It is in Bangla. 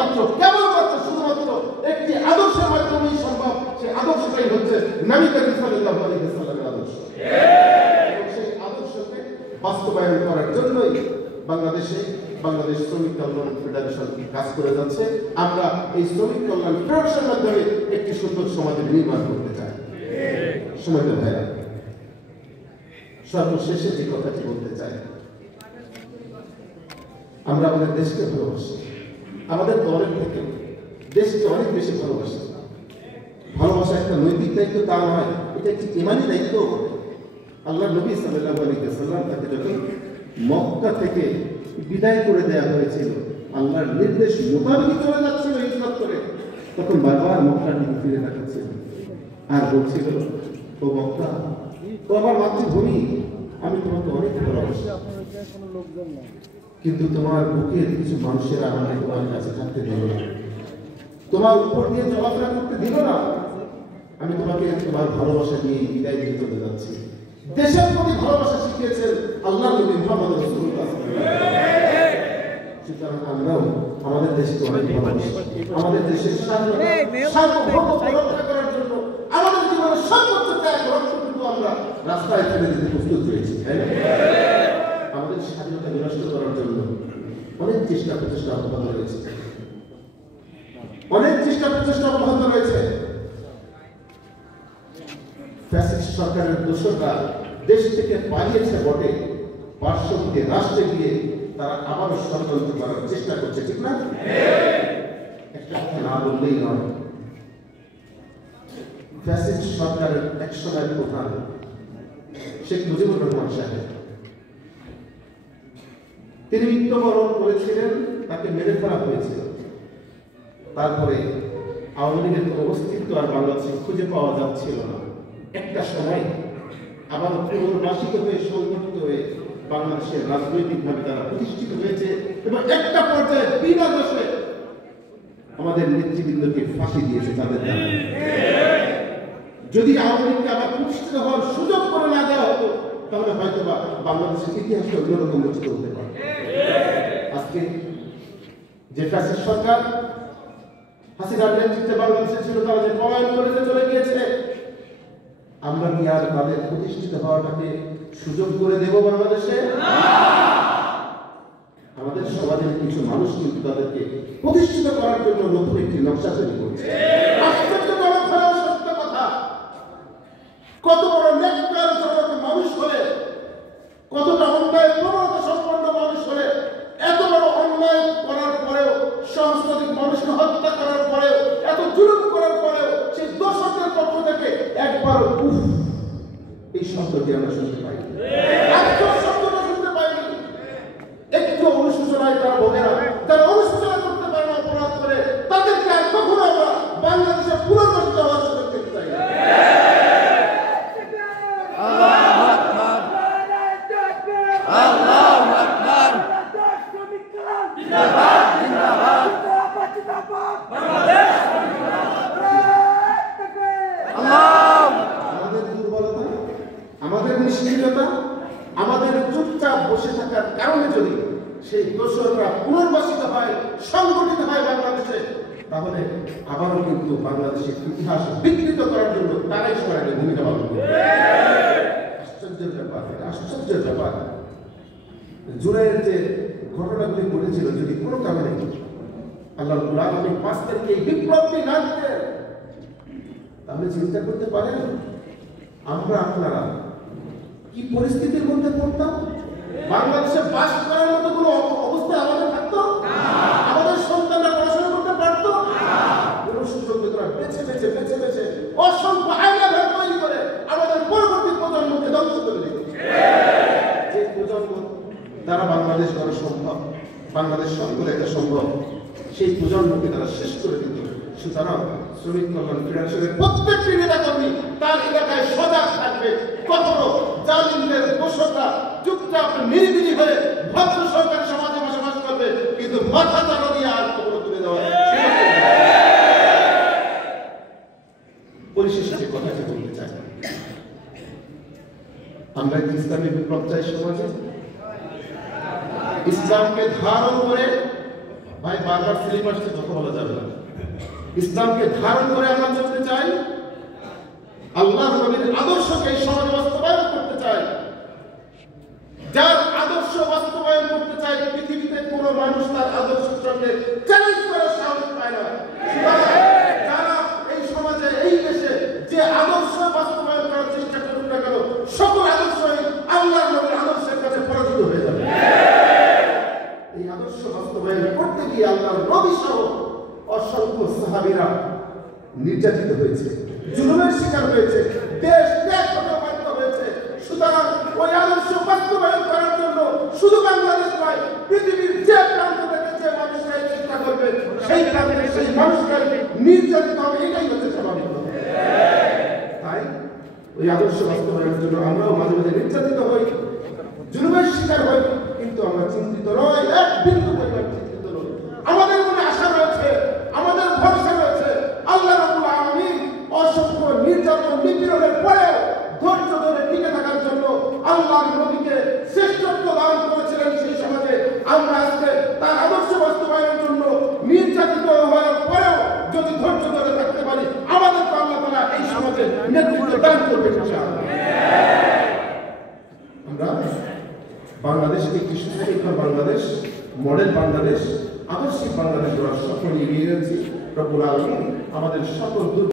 কেবলমাত্র শুধুমাত্র একটি আদর্শের মাধ্যমেই সম্ভব। সেই আদর্শটাই হচ্ছে নবী করিম সাল্লাল্লাহু আলাইহি ওয়াসাল্লামের আদর্শ। সেই আদর্শকে বাস্তবায়ন করার জন্যই বাংলাদেশ শ্রমিক কল্যাণ ফেডারেশন কাজ করে যাচ্ছে। আমরা এই শ্রমিক কল্যাণ ফেডারেশনের মাধ্যমে একটি সুন্দর সমাজ নির্মাণ করতে চাই। সময় তো ভাইরা, সর্বশেষে যে কথাটি বলতে চাই, আমরা আমাদের দেশকে ভালোবাসি, আমাদের দলের থেকে দেশকে অনেক বেশি ভালোবাসি। ভালোবাসা একটা নৈতিক দায়িত্ব তা নয়, এটা একটি ইমানি দায়িত্ব। আল্লাহ নবী সাল্লাল্লাহু আলাইহি ওয়াসাল্লাম তাকে যখন মক্কা থেকে বিদায় করে দেওয়া হয়েছিল, আল্লাহর নির্দেশ মোতাবেক চলে যাচ্ছিল হিজরত করে, তখন বারবার মক্কার দিকে ফিরে তাকাচ্ছিল আর বলছিল, ও মক্কা, ও আমার মাতৃভূমি, আমি তোমাকে অনেক ভালোবাসি, কিন্তু তোমার বুকের কিছু মানুষের আমাকে তোমার কাছে থাকতে দিল না, তোমার উপর দিয়ে চলাফেরা করতে দিল না। আমি তোমাকে তোমার ভালোবাসা নিয়ে বিদায় দিয়ে চলে যাচ্ছি। দেশের প্রতি ভালোবাসা শিখিয়েছেন আল্লাহ নবী মুহাম্মদ রাসূলুল্লাহ সাল্লাল্লাহু আলাইহি ওয়াসাল্লাম। সুতরাং আমরাও আমাদের দেশকে অনেক ভালোবাসি। আমাদের দেশের সার্বভৌমত্ব রক্ষা করার জন্য আমাদের জীবনের সর্বোচ্চ ত্যাগ রক্তটুকু আমরা রাস্তায় ফেলে দিতে প্রস্তুত রয়েছি, তাই না? আমাদের স্বাধীনতা বিনষ্ট করার জন্য অনেক চেষ্টা প্রচেষ্টা অব্যাহত রয়েছে, অনেক চেষ্টা প্রচেষ্টা অব্যাহত রয়েছে। ফ্যাসিস্ট সরকারের দোষরা দেশ থেকে পালিয়েছে বটে, পার্শ্ববর্তী রাষ্ট্রে গিয়ে তারা আবারও ষড়যন্ত্র করার চেষ্টা করছে, ঠিক না? একটা কথা না বললেই নয়, ফ্যাসিস্ট সরকারের একসময়ের প্রধান শেখ মুজিবুর রহমান সাহেব, তিনি মৃত্যুবরণ করেছিলেন, তাকে মেরে ফেলা হয়েছিল। তারপরে আওয়ামী লীগের কোনো অস্তিত্ব আর বাংলাদেশে খুঁজে পাওয়া যাচ্ছিল না। একটা সময় আবার পুনর্বাসিত হয়ে সংগঠিত হয়ে বাংলাদেশের রাজনৈতিকভাবে তারা প্রতিষ্ঠিত হয়েছে এবং একটা পর্যায়ে বিনা দোষে আমাদের নেতৃবৃন্দকে ফাঁসি দিয়েছে তাদের দ্বারা। যদি আওয়ামী লীগকে আবার প্রতিষ্ঠিত হওয়ার সুযোগ করে না দেওয়া হতো, তাহলে হয়তো বা বাংলাদেশের ইতিহাসটা অন্যরকম রচিত হতে পারে। আজকে যে ফ্যাসিস্ট সরকার হাসিনার নেতৃত্বে বাংলাদেশে ছিল, তারা যে পলায়ন করেছে, চলে গিয়েছে, আমরা কি আর তাদের প্রতিষ্ঠিত হওয়াটাকে সুযোগ করে দেব বাংলাদেশে? আমাদের সমাজের কিছু মানুষ কিন্তু তাদেরকে প্রতিষ্ঠিত করার জন্য নতুন একটি নকশা তৈরি করছে। আশ্চর্যজনক হলেও সত্য কথা, কত বড় নেককার জনক মানুষ হলে, কতটা অন্যায় প্রবণতা সম্পন্ন মানুষ হলে, এত বড় অন্যায় করার পরেও, সহস্রাধিক মানুষকে হত্যা করার পরেও, এত জুলুম করার পরেও সেই দোষকদের পক্ষ থেকে একবার উফ এই শব্দটি আমরা শুনতে পাই, শব্দটা শুনতে পাইনি। একটু অনুশোচনায় তারা ভোগে না, তারা অনুশোচনা করতে পারে না অপরাধ করে, তাদেরকে আর কখনো আমরা বাংলাদেশের পুনর্বাসিত হওয়ার সুযোগ দেখতে চাই না। আমাদের নিষ্ক্রিয়তা, আমাদের চুপচাপ বসে থাকার কারণে যদি সেই দোষররা পুনর্বাসিত হয়, সংগঠিত হয় বাংলাদেশে, তাহলে আবারও কিন্তু বাংলাদেশের ইতিহাস বিকৃত করার জন্য তারাই সবাই ভূমিকা পালন করবে। আশ্চর্যের ব্যাপার, আশ্চর্যের ব্যাপার। জুলাইয়ের যে ঘটনাগুলি ঘটেছিল, যদি কোনো কারণে আল্লাহ রাব্বুল আলামিন 5 তারিখে এই বিপ্লবটি না দিতেন, তাহলে চিন্তা করতে পারেন আমরা আপনারা কি পরিস্থিতির মধ্যে পড়তাম? বাংলাদেশে বাস করার মতো কোনো অবস্থা আমাদের থাকতো? আমাদের সন্তানরা পড়াশোনা করতে পারতো? কোনো সুযোগ পেত না। বেছে বেছে বেছে বেছে অসংখ্য আইনা ঘর তৈরি করে আমাদের পরবর্তী প্রজন্মকে ধ্বংস করে দিত। যে প্রজন্ম দ্বারা বাংলাদেশ করা সম্ভব, বাংলাদেশ সকলে এটা সম্ভব, সেই প্রজন্মকে তারা শেষ করে দিত। সুতরাং শ্রমিক কল্যাণ ফেডারেশনের প্রত্যেকটি নেতাকর্মী তার এলাকায় সজাগ থাকবে। কখনো জালিমদের দোষরা চুপচাপ নিরিবিলি হয়ে ভদ্র সরকারি সমাজে বসবাস করবে, কিন্তু মাথা চালা দিয়ে আর কখনো তুলে দেওয়া। পরিশেষে যে কথাটি বলতে চাই, আমরা কি ইসলামী বিপ্লব চাই সমাজে? ইসলামকে ধারণ করে ভাই বারবার সিলেবাসে কথা বলা যাবে না। ইসলামকে ধারণ করে আমরা চলতে চাই, আল্লাহ নবীর আদর্শকে এই সমাজে বাস্তবায়ন করতে চাই। যার আদর্শ বাস্তবায়ন করতে চাই, পৃথিবীতে কোনো মানুষ তার আদর্শের সঙ্গে চ্যালেঞ্জ করার সাহস পায় না। যারা এই সমাজে, এই দেশে যে আদর্শ বাস্তবায়ন করার চেষ্টা করুন না কেন, সকল আদর্শই আল্লাহ নবীর আদর্শের কাছে পরাজিত হয়ে যাবে। এই আদর্শ বাস্তবায়ন করতে গিয়ে আল্লাহর নবী সহ অসংখ্য সাহাবীরা নির্যাতিত হয়েছে, জুলুমের শিকার হয়েছে, দেশ ত্যাগ করতে বাধ্য হয়েছে। সুতরাং ওই আদর্শ বাস্তবায়ন করার জন্য শুধু বাংলাদেশ নয়, পৃথিবীর যে প্রান্ত থেকে যে মানুষরা চেষ্টা করবে, সেই প্রান্তে সেই মানুষরা নির্যাতিত হবে, এটাই হচ্ছে স্বাভাবিক। তাই ওই আদর্শ বাস্তবায়নের জন্য আমরাও মাঝে মাঝে নির্যাতিত হই, জুলুমের শিকার হই, কিন্তু আমরা চিন্তিত নয়, এক বিন্দু পরিমাণ চিন্তিত নই। আমাদের মনে আশা রয়েছে, আমাদের ভরসা রয়েছে আল্লাহ রাব্বুল আলামিন অসংখ্য নির্যাতন নিপীড়নের পরেও ধৈর্য ধরে টিকে থাকার জন্য আল্লাহর নবীকে শ্রেষ্ঠত্ব দান করেছিলেন সেই সমাজে। আমরা আজকে তার আদর্শ বাস্তবায়নের জন্য নির্যাতিত হওয়ার পরেও যদি ধৈর্য ধরে থাকতে পারি, আমাদের তো আল্লাহ তাআলা এই সমাজে নেতৃত্ব দান করবেন ইনশাআল্লাহ। আমরা বাংলাদেশকে একটি সুশৃঙ্খল বাংলাদেশ, মডেল বাংলাদেশ, আদর্শিক বাংলাদেশ গড়ার স্বপ্ন নিয়ে এগিয়ে যাচ্ছি। রব্বুল আলামিন আমাদের সকল